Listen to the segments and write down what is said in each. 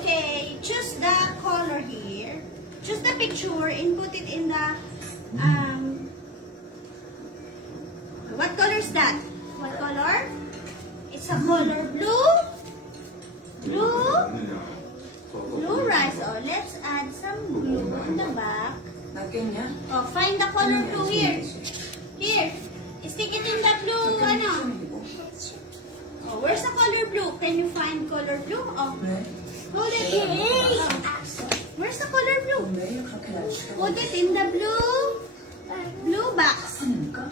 Okay, choose the color here. Choose the picture and put it in the what color is that? What color? It's a color blue. Blue rice. Oh, let's add some glue in the back. 낫겠냐? Oh, find the color blue here. Here. Stick it in the blue, ano? Oh, where's the color blue? Can you find color blue? Oh, 왜? hold it here. Where's the color blue? 왜 그렇게 날 죽여? Put it in the blue box. 하니까?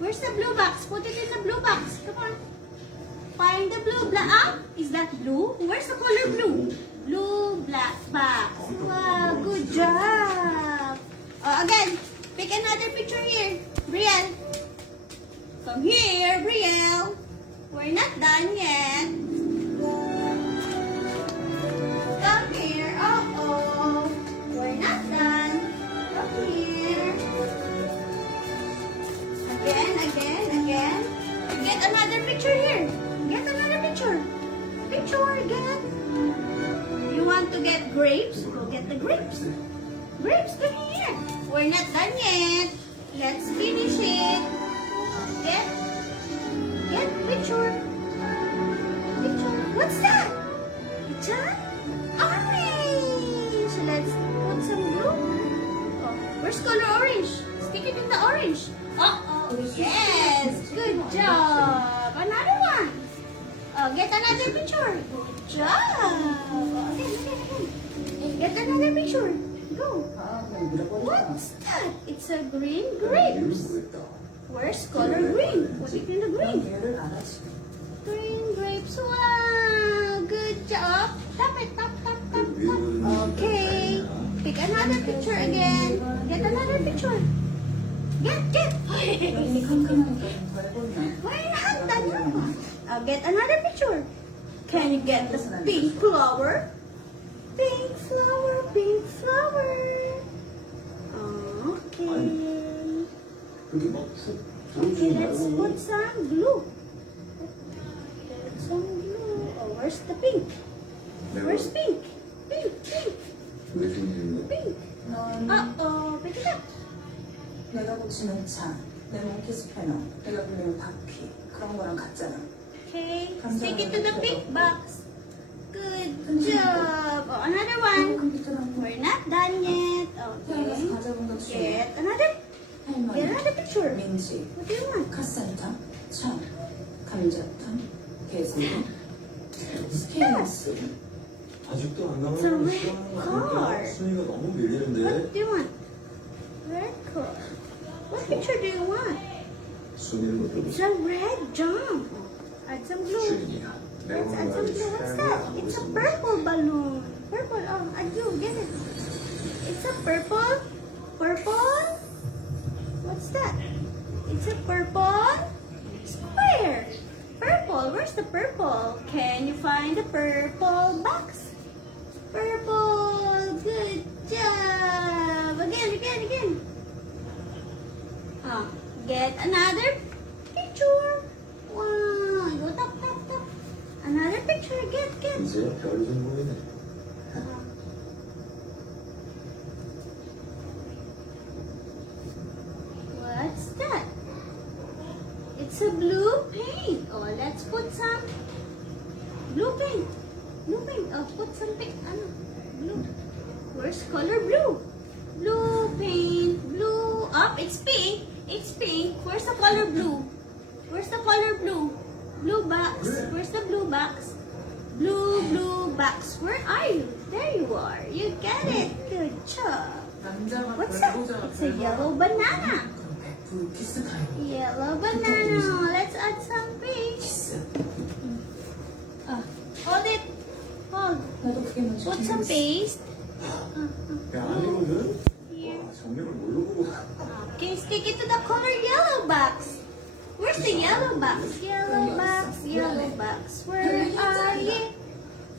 Where's the blue box? Put it in the blue box. Come on. Find the blue black. Ah, is that blue? Where's the color blue? Blue black box. Wow, good job. Oh, again, pick another picture here. Brielle. Come here, Brielle. We're not done yet. Come here. Uh-oh. We're not done. Come here. Again. Get another picture here. Get another picture. Picture again. You want to get grapes? Go get the grapes. Grapes, come here. We're not done yet. Let's finish it. Get picture. Picture. What's that? It's an orange. Let's put some blue. Oh, where's color orange? Stick it in the orange. Uh-oh. Yes. Good job. Another one. Oh, get another picture. Good job. Oh, again. Get another picture. Go. 아, 그냥 밀어버리잖아. What's that? It's a green grapes. Where's color green? Put it in the green. 얘를 알아 지금. Green grapes. Wow. Good job. Tap it. Tap. Okay. Pick another picture again. Get another picture. Get. 여기 캄캄하니까 더 해보면. We're not done yet. I'll get another picture. Can you get the pink flower? Pink flower. Okay. Okay, let's put some glue. Oh, where's the pink? Where's pink? Pink. 넌 Uh-oh, pick it up. 내가 고치는 차, 내 몽키 스패너, 내가 불리는 바퀴 그런 거랑 같잖아. Okay, stick it to the pink box. Good job. Oh, another one. 컴퓨터랑 We're not done yet. 태어나서 Okay. 가져본 것 중에 Get another 할머니, picture. 민지, What do you want? 카센터, 참, 감자탕, 게장, 스케일스. 아직도 안 나오는 It's a 거 red 싫어하는 거 car. 아닐까? 순위가 너무 What 밀리는데. do you want? Red car. What picture do you want? 순위를 못 들고 It's a red jump. Add some glue. 주인이야. Let's add some glue. What's that? It's a purple balloon. Purple. Oh, add glue. Get it. It's a purple. What's that? It's a purple square. Purple. Where's the purple? Can you find the purple box? Purple. Good job. Again. Get another picture. Wow. Go tap. Another picture. Get. 이제 별이 좀 보이네. What's that? It's a blue paint. Oh, let's put some blue paint. Oh, put some paint. Blue. Where's color blue? Blue paint. Blue. Up. It's pink. Where's the color blue? Blue box. Where's the blue box? Blue box. Where are you? There you are. You get it. Good job. 남자가 What's that? 별보자가 It's a yellow banana. 그 키스 타임. Yellow banana. Let's add some paste. 키스. Hold it. Hold. 나도 그게 뭔지 Put some paste. 야, 아니거든? Here. 와, 정면을 뭘로 보고. Okay, stick it to the color yellow box. Where's the yellow box? Yellow box. Where are you?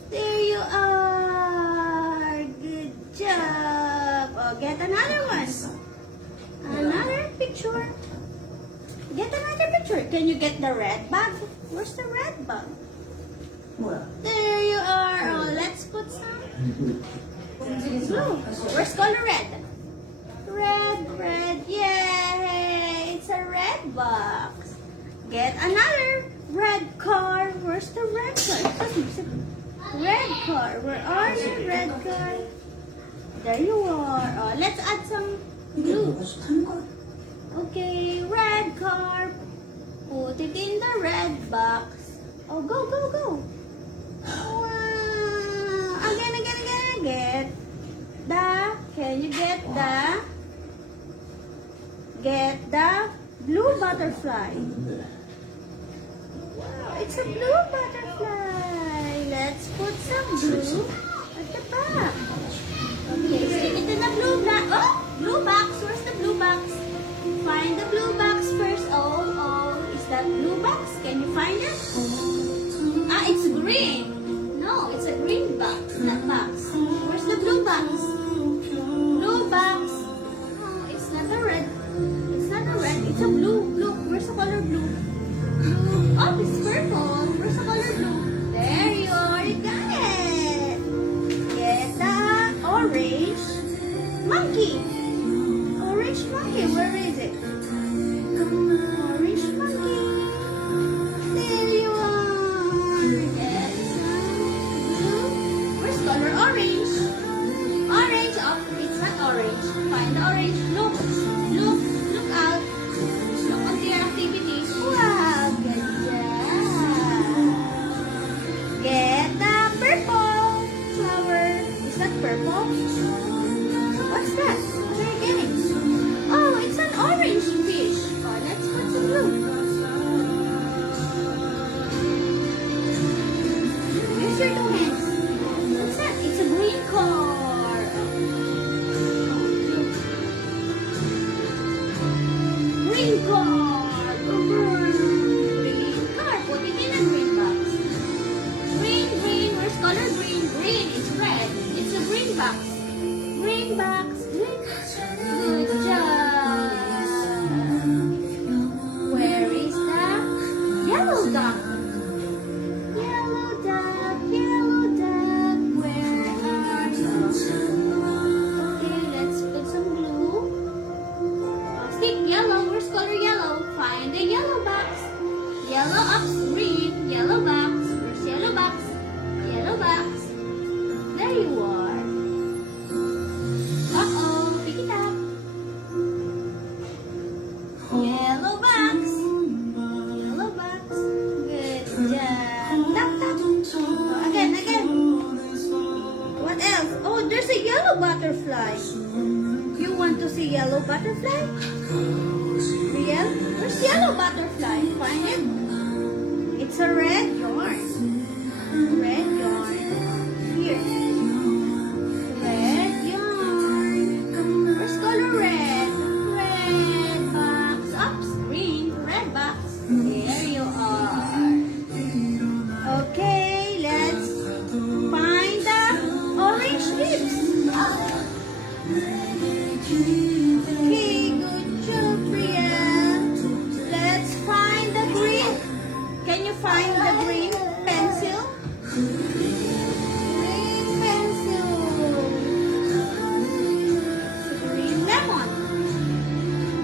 There you are. Good job. Oh, get another one. Another picture. Get another picture. Can you get the red bag? Where's the red bag? 뭐야? There you are. Oh, let's put some 움직이지 Blue. 마. 다시 Where's color red? Red. Yay! It's a red box. Get another red car. Where's the red car? Red car. Where are you, red car? There you are. Oh, let's add some 이게 blue. 뭐가 좋다는 거야? Okay, red car. Put it in the red box. Oh, go. Wow. Again. Can you get the blue butterfly? 있는데. Wow, it's a blue butterfly. Let's put some blue at the back. Okay, stick it in the blue box. Oh, blue box. Where's the blue box? Find the blue box first. Oh, is that blue box? Can you find it? Ah, it's green. No, it's a green box. That box. Where's the blue box? Blue box. Oh, it's not a red. It's not a red. It's a blue. Blue. Where's the color blue? Blue. Oh, it's purple. Where's the color blue? There you are. You got it. Get the orange monkey. Orange monkey. Where is it? Orange monkey. There you are. Get some blue. Where's color orange? Orange. Oh, it's not orange. Find the orange. Look out. Look on the activities. Wow, good job. Get the purple flower. Is that purple? What's that? What are you getting? Oh, it's an orange fish. Oh, let's put some blue. Use your two hands. What's that? It's a green car. Green car. Green car. Put it in a green box. Green. Where's color green? Green. It's red. It's a green box. Green box. Green. Good job. Where is the yellow duck? Yellow duck. Where are you? Okay, let's put some blue. Stick yellow. Where's color yellow? Find the yellow box. Yellow ups green. Yellow box. Where's yellow box? Yellow box. There you are. Uh-oh. Pick it up. Yellow box. Yellow box. Good job. Tap. Oh, again. What else? Oh, there's a yellow butterfly. You want to see yellow butterfly? Real? Where's yellow butterfly? Find it. It's a red yarn. Red yarn. Here. Red yarn. Where's color red? Red box. Oops, green. Red box. There you are. Okay, let's find the orange lips. Okay, good job, Priya. Let's find the green. Can you find the green pencil? Green pencil. It's a green lemon.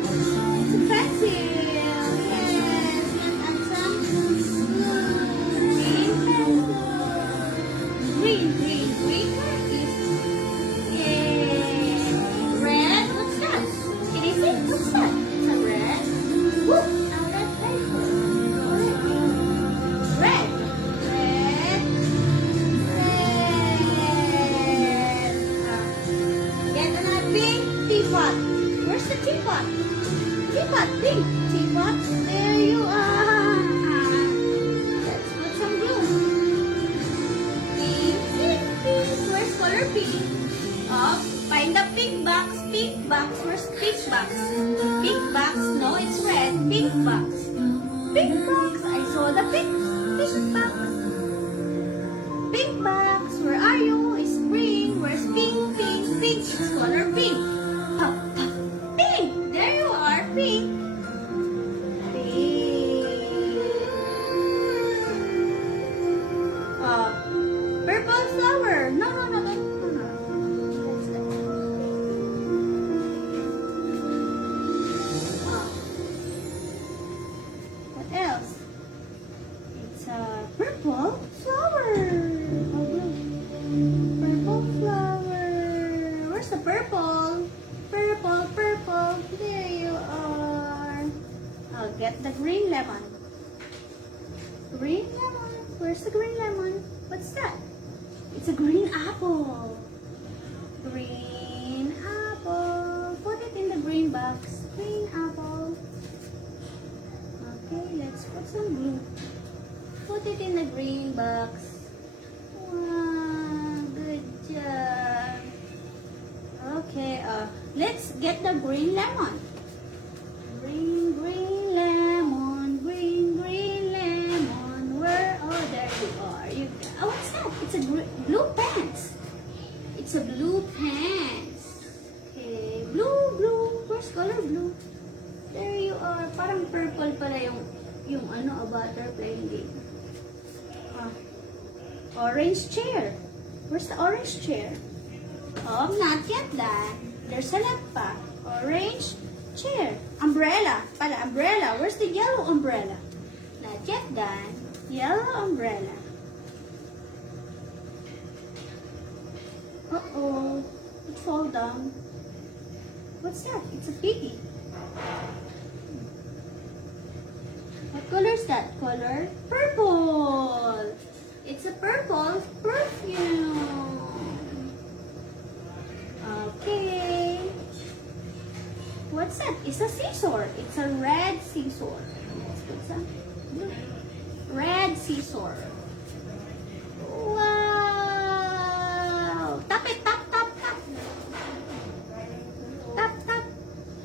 It's a pencil. Yes, let's add some green pencil. Green. Where is Yay. Red. What's that? Can I see? What's that? It's a red. Woo! A red paper. Red. Get another pink teapot. Where's the teapot? Pink. Teapot. There you are. Let's put some blue. Pink. Where's color pink? Oh, find the pink box. Where's pink box? Pink box. No, it's red. Pink box. I saw the pink box. Pink box. Where are you? It's green. Where's pink? It's color pink. Pop. Pink. There you are. Pink. Purple flower. No. purple. Purple, purple. There you are. I'll get the green lemon. Green lemon. Where's the green lemon? What's that? It's a green apple. Green apple. Put it in the green box. Green apple. Okay, let's put some blue. Put it in the green box. Wow, good job. Okay, let's get the green lemon. Green lemon, green lemon. Where? Oh, there you are. Oh, what's that? It's a blue pants. It's a blue pants. Okay, blue. Where's color blue? There you are. Parang purple pala yung ano, a butterfly game. Orange chair. Where's the orange chair? Oh, not yet done. There's a left pa. Orange chair. Umbrella. Pala, umbrella. Where's the yellow umbrella? Not yet done. Yellow umbrella. Uh-oh. It fall down. What's that? It's a piggy. What color is that? Color? Purple. It's a purple perfume. Okay. What's that? It's a scissor. It's a red scissor. Let's put some blue. Red scissor. Wow. Tap it. Tap.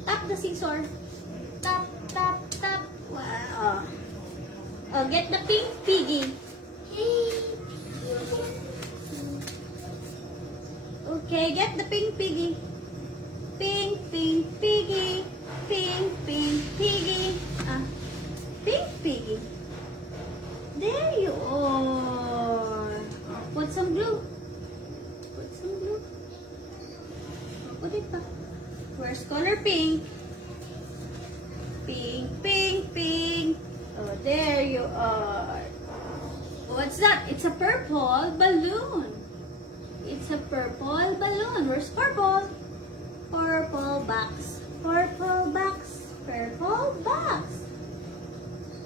Tap the scissor. Tap. Wow. Oh, get the pink piggy. Okay, get the pink piggy. Pink piggy. Pink piggy. Pink piggy. There you are. Put some glue. Put it back. Where's color pink? Pink. Oh, there you are. What's that? It's a purple balloon. It's a purple balloon. Where's purple? Purple box.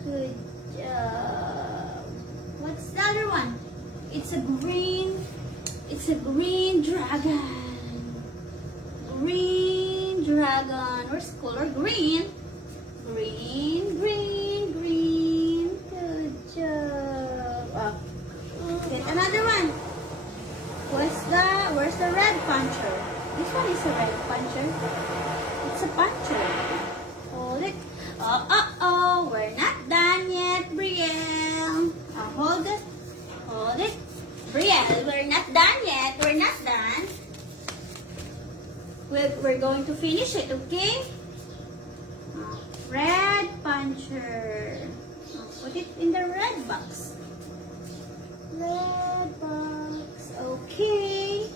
Good job. What's the other one? It's a green dragon. Green dragon. Where's color green? Green. Good job. Get another one. Where's the red puncher? This one is a red puncher. It's a puncher. Hold it. Oh, we're not done yet, Brielle. Hold it. Brielle, we're not done yet. We're not done. We're going to finish it, okay? Red puncher. Put it in the red box. Red box. Okay.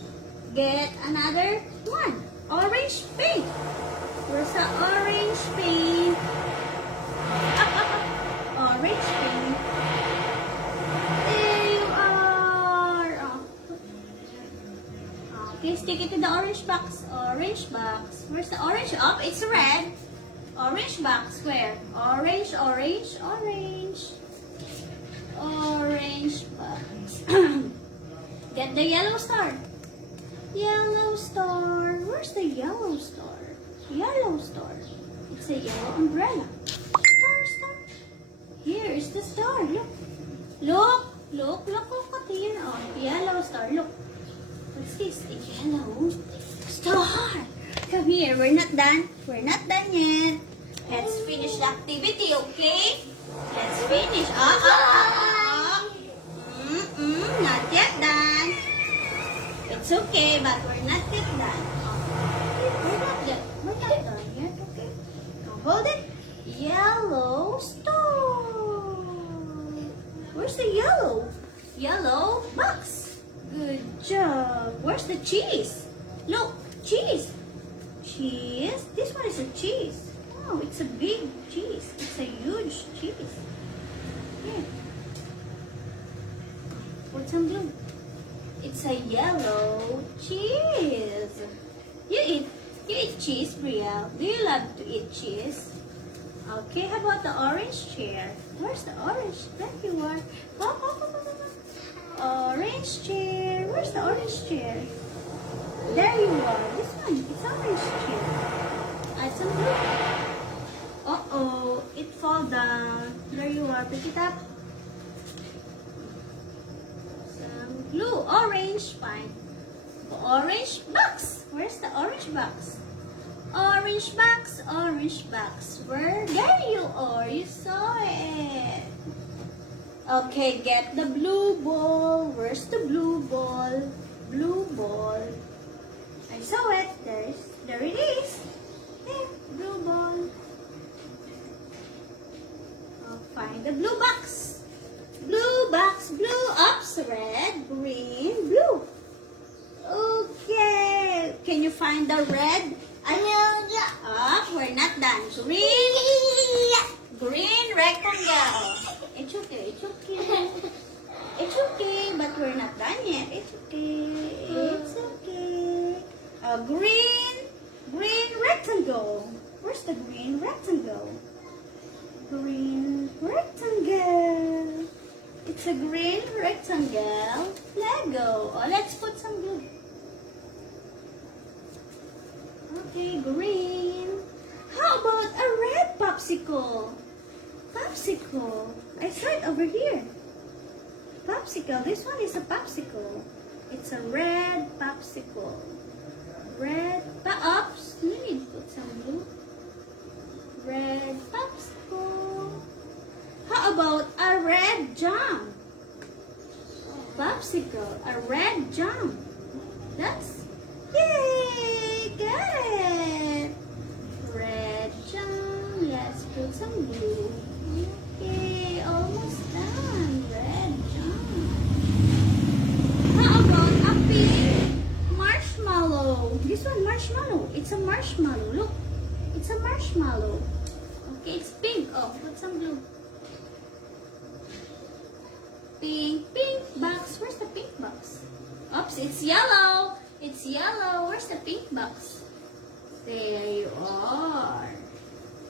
Get another one. Orange pink. Where's the orange pink? Orange pink. There you are. Okay, stick it to the orange box. Orange box. Where's the orange? Oh, it's red. Orange box. Where? Orange. Orange box. Get the yellow star. Yellow star. Where's the yellow star? Yellow star. It's a yellow umbrella. Star. Here is the star. Look. Katin. Oh, yellow star. Look. What's this? A yellow star. Come here. We're not done. We're not done yet. Let's finish the activity, okay? Let's finish. Not yet done. It's okay, but we're not yet done. We're not done yet, okay? Now hold it. Yellow star. Where's the yellow box? Good job. Where's the cheese? Look, cheese. This one is a cheese. Oh, it's a big cheese. It's a huge cheese. Here. Put some glue. It's a yellow cheese. You eat cheese, Priya. Do you love to eat cheese? Okay, how about the orange chair? Where's the orange? There you are. Orange chair. Where's the orange chair? There you are. This one. It's orange chair. Add some blue. Uh-oh. It fall down. There you are. Pick it up. Some blue. Orange. Fine. Orange box. Where's the orange box? Orange box. Orange box. Where? There you are. You saw it. Okay, get the blue ball. Where's the blue ball? Blue ball. I saw it. There it is. There, blue ball. Oh, find the blue box. Blue box, blue ups, red, green, blue. Okay. Can you find the red? We're not done. Green rectangle. It's okay. It's okay. It's okay, but we're not done yet. It's okay. It's okay. A green rectangle. Where's the green rectangle? Green rectangle. It's a green rectangle. Lego. Oh, let's put some glue. Okay, green. How about a red popsicle? Popsicle. I saw it over here. Popsicle. This one is a popsicle. It's a red popsicle. Red. Oops. You need to put some blue. Red popsicle. How about a red jam? Popsicle. A red jam. That's. Yay! Got it. Red jam. Let's put some blue. Okay, almost done. Red jam. How about a pink marshmallow? This one, marshmallow. It's a marshmallow. Look, it's a marshmallow. Okay, it's pink. Oh, put some blue. Pink box. Where's the pink box? Oops, it's yellow. It's yellow. Where's the pink box? There you are.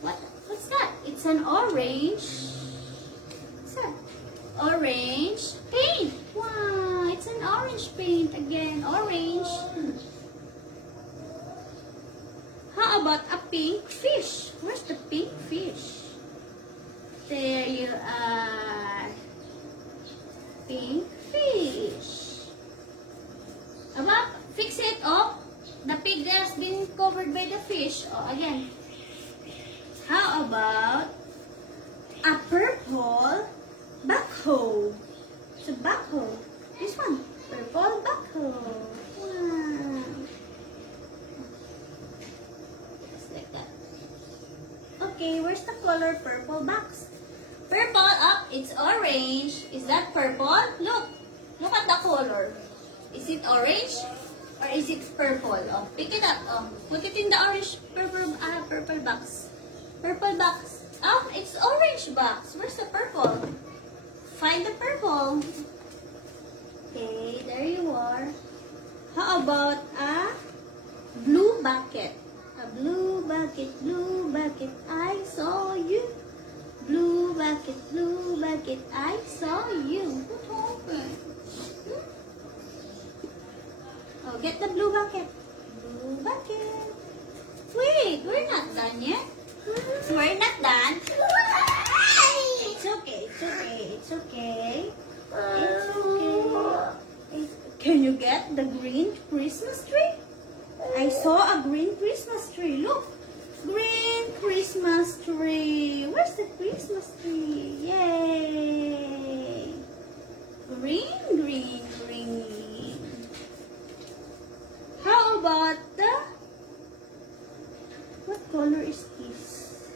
What's that? It's an orange. What's that? Orange paint. Wow, it's an orange paint again. Orange. How about a pink fish? Where's the pink fish? There you are. Pink fish. About fix it up. The pig has been covered by the fish. Oh, again. How about a purple backhoe? It's a backhoe. This one. Purple backhoe. Wow. Just like that. Okay, where's the color purple box? Purple up. It's orange. Is that purple? Look. Look at the color. Is it orange? Or is it purple? Oh, pick it up. Oh, put it in the orange purple box. Purple box. Oh, it's orange box. Where's the purple? Find the purple. Okay, there you are. How about a blue bucket? A blue bucket, I saw you. Blue bucket, I saw you. What happened? Oh, get the blue bucket. Blue bucket. Wait, we're not done yet. We're not done. It's okay, it's okay, it's okay. It's okay. Can you get the green Christmas tree? I saw a green Christmas tree. Look. Green Christmas tree. Where's the Christmas tree? Yay. Green. How about the... What color is this?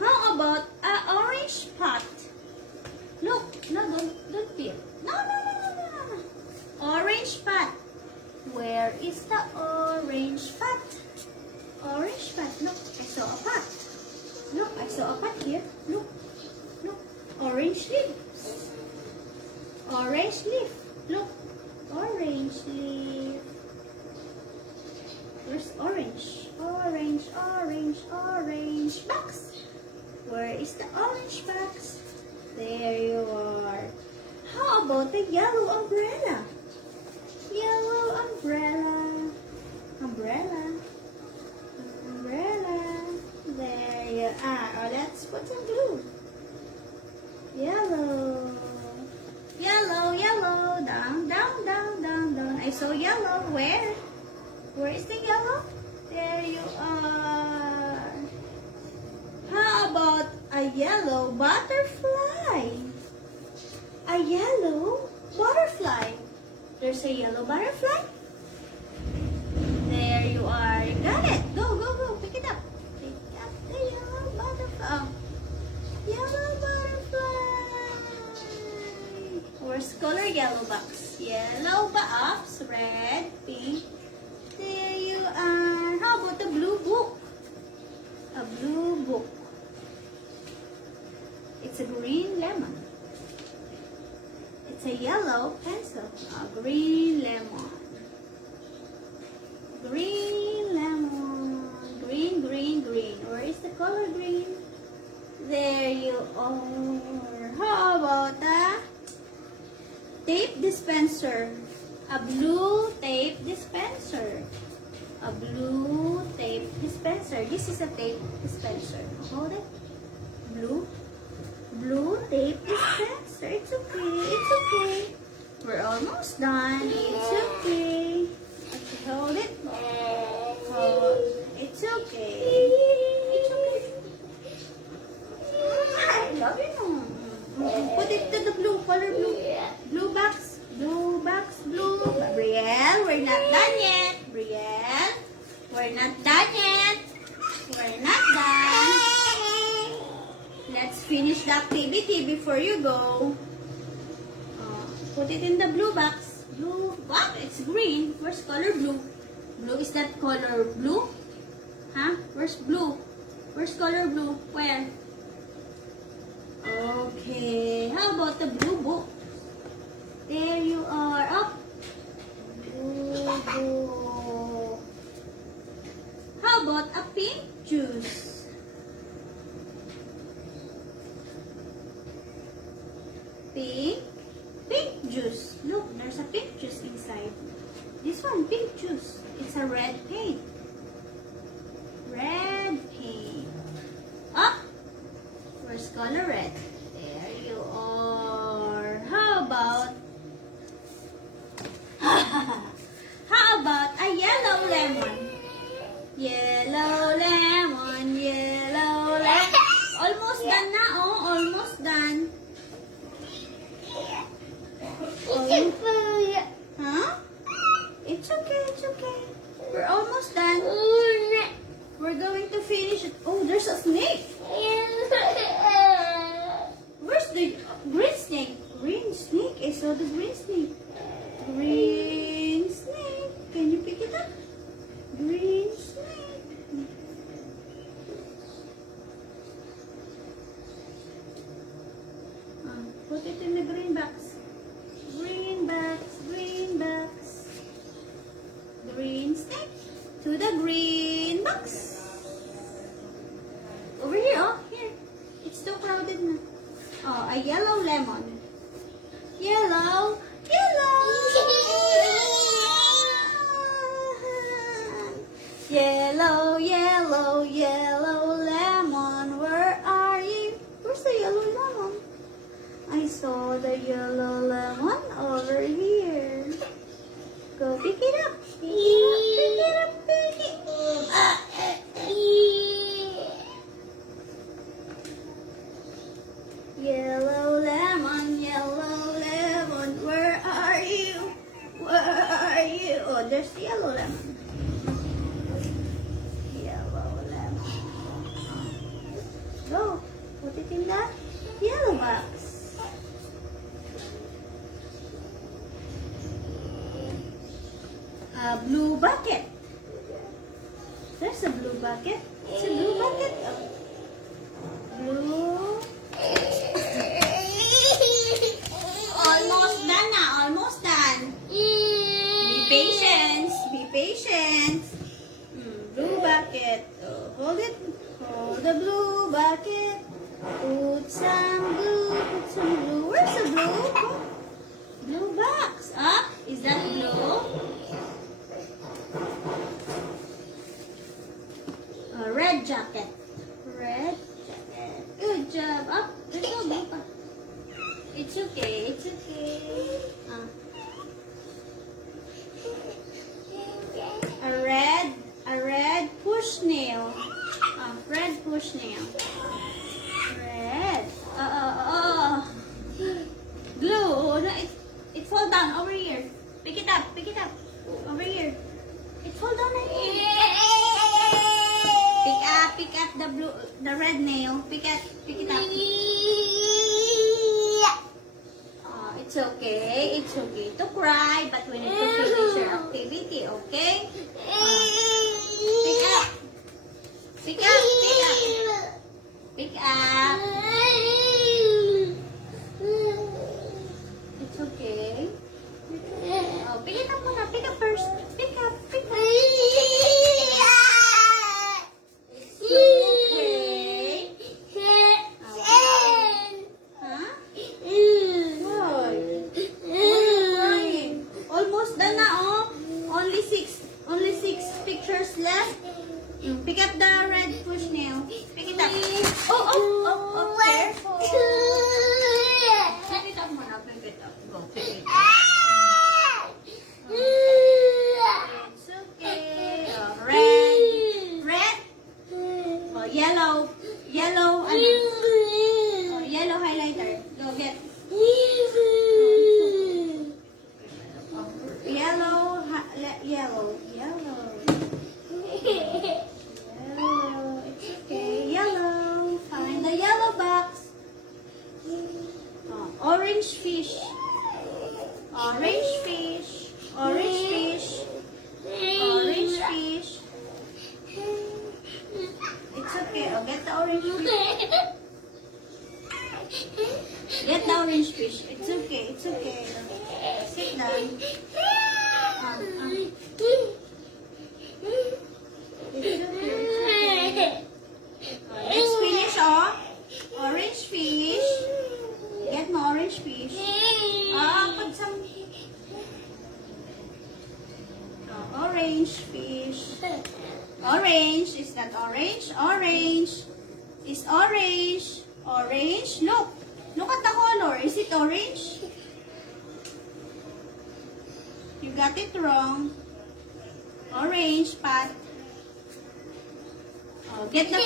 How about an orange pot? Look, no, don't peel. No. Orange pot. Where is the orange pot? Orange pot. Look, I saw a pot. Look, I saw a pot here. Look. Orange leaf. Orange leaf. Look. Orange leaf. orange, orange, orange, orange box. Where is the orange box? There you are. How about the yellow umbrella? Yellow umbrella, umbrella, umbrella. There you are. Oh, let's put some blue. Yellow, yellow, yellow. Down, down, down, down, down. I saw yellow. Where? Where is the yellow? There you are. How about a yellow butterfly? A yellow butterfly. There's a yellow butterfly. There you are. You got it. Go, go, go. Pick it up. Pick up the yellow butterfly. Oh. Yellow butterfly. Where's color yellow box? Yellow box. Red, pink. There you are. How about the blue book? A blue book. It's a green lemon. It's a yellow pencil. A green lemon. Green lemon. Green, green, green. Where is the color green? There you are. How about the tape dispenser? A blue tape dispenser. A blue tape dispenser. This is a tape dispenser. Hold it. Blue. Blue tape dispenser. It's okay. It's okay. We're almost done. It's okay. Okay, hold it. Hold. It's okay. It's okay. I love it. Put it to the blue, color blue. Blue box. Blue box, blue. Brielle, we're not done yet. Brielle, we're not done yet. We're not done. Let's finish the activity before you go. Put it in the blue box. Blue box, it's green. Where's color blue? Blue, is that color blue? Huh? Where's blue? Where's color blue? Where? Okay. How about the blue book? There you are. Up. Blue book. How about a pink juice? Pink. Pink juice. Look, there's a pink juice inside. This one, pink juice. It's a red paint. Red paint. Up. Where's color red? There you are. How about a yellow lemon? Yellow lemon, yellow lemon. Almost done na, oh. Almost done. Huh? It's okay, it's okay. We're almost done. We're going to finish it. Oh, there's a snake. Where's the green snake? Green snake. I saw the green snake. Green snake. Can you pick it up? Green snake. Put it in the green box. Green box, green box. Green snake. To the green box. Over here, oh, here. It's too crowded na. Oh, a yellow lemon. Yellow, yellow. Yellow, yellow, yellow lemon. Where are you? Where's the yellow lemon? I saw the yellow lemon over here. Go pick it up. Pick it up, pick it up, pick it. Yellow lemon, where are you? Where are you? Oh, there's the yellow lemon. Yellow lemon. Go, put it in the yellow box. A blue bucket. There's a blue bucket. It's a blue bucket. Blue. Almost done na. Almost done. Be patient. Be patient. Blue bucket. Hold it. Hold the blue bucket. Put some glue. Put some glue. Where's the blue? Blue box. Up. Is that blue? A red jacket. Red jacket. Good job. Up. There's no blue pa. It's okay. It's okay. A red push nail. Red push nail. Red. Glue. Oh, no, it fall down over here. Pick it up. Pick it up. Over here. It fall down again. Pick up the blue, the red nail. Pick it up. It's okay. It's okay to cry, but we need to finish your activity, okay? Pick up. Pick up. Pick up. Pick up. It's okay. Oh, pick it up muna. Pick up first. Pick up. Pick up. It's okay. Huh? Why? Crying. Almost done na, oh. Only six pictures left. Pick up the red push nail. Pick it up. Oh, careful. Pick it up muna. Pick it up. Go, pick it up. It's okay. Oh, red. Oh, yellow. Ano? Oh, yellow highlighter. Go get. Yellow. It's okay. Yellow. Find the yellow box. Oh, orange fish. Orange fish. It's okay. Oh, get the orange fish. Get the orange fish. It's okay. Sit down. It's okay. Let's finish off. Orange fish. Get my orange fish. Put some. Orange fish. Orange. Is that orange? Orange. Is orange. Orange. Look at the color. Is it orange? You got it wrong. Orange, Pat. Oh, get the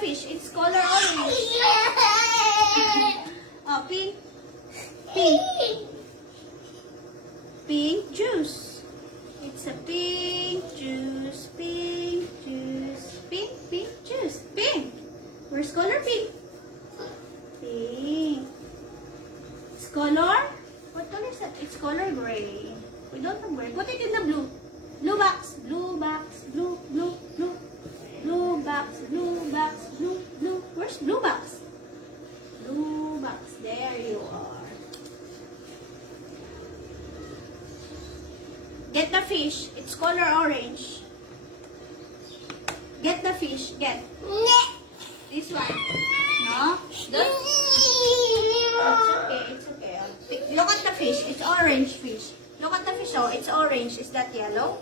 fish. It's color orange. Oh, pink. Pink juice. It's a pink juice. Pink juice. Pink. Where's color pink? Pink. It's color? What color is that? It's color gray. We don't have gray. Put it in the blue. Blue box. Blue. Where's blue box? Blue box. There you are. Get the fish. It's color orange. Get the fish. Get. This one. No? It's okay. Look at the fish. It's orange fish. Look at the fish. Oh, it's orange. Is that yellow?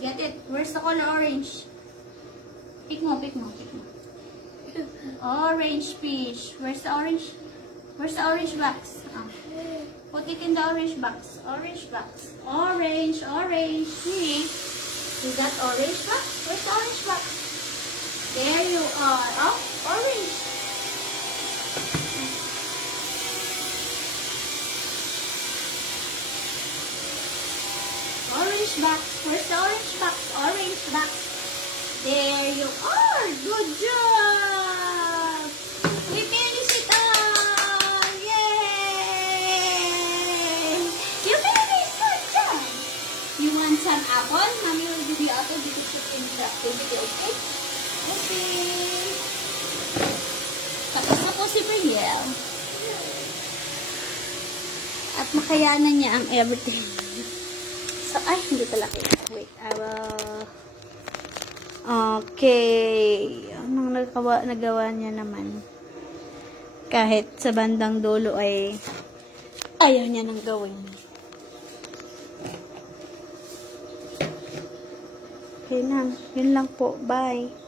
Get it. Where's the color orange? Pick mo. Orange fish. Where's the orange box? Put it in the orange box. Orange. See? You got orange box? Where's the orange box? There you are. Oh, orange. Orange box. Where's the orange box? Orange box. There you are. Good job. We finished it all. Yay. You finished. Good job. You want some apple? Mommy will give you apple because you finished the activity, okay? Okay. Tapos na po si Brielle. At makayanan niya ang everything. So, ay, hindi pala kita. Wait, I will... Okay. Anong nagawa niya naman? Kahit sa bandang dulo ay ayaw niya nang gawin. Okay na. Yun lang po. Bye.